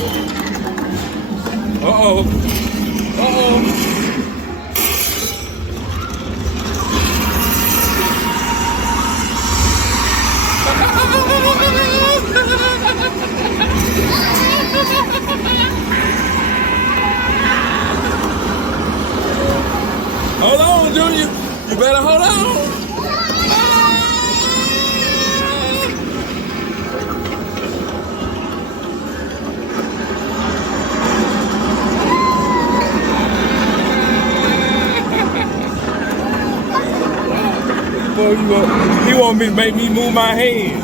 Uh-oh. Uh-oh. Hold on, Junior. You better hold on. Boy, he want me to make me move my hand.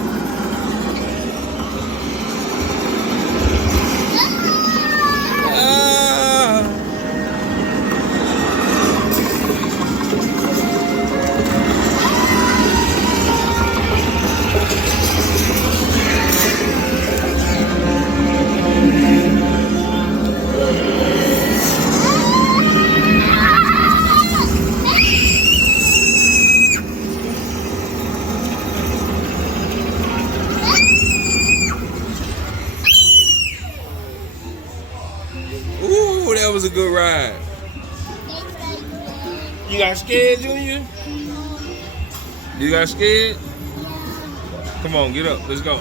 Ooh, that was a good ride. You got scared, Junior? You got scared? Come on, get up. Let's go.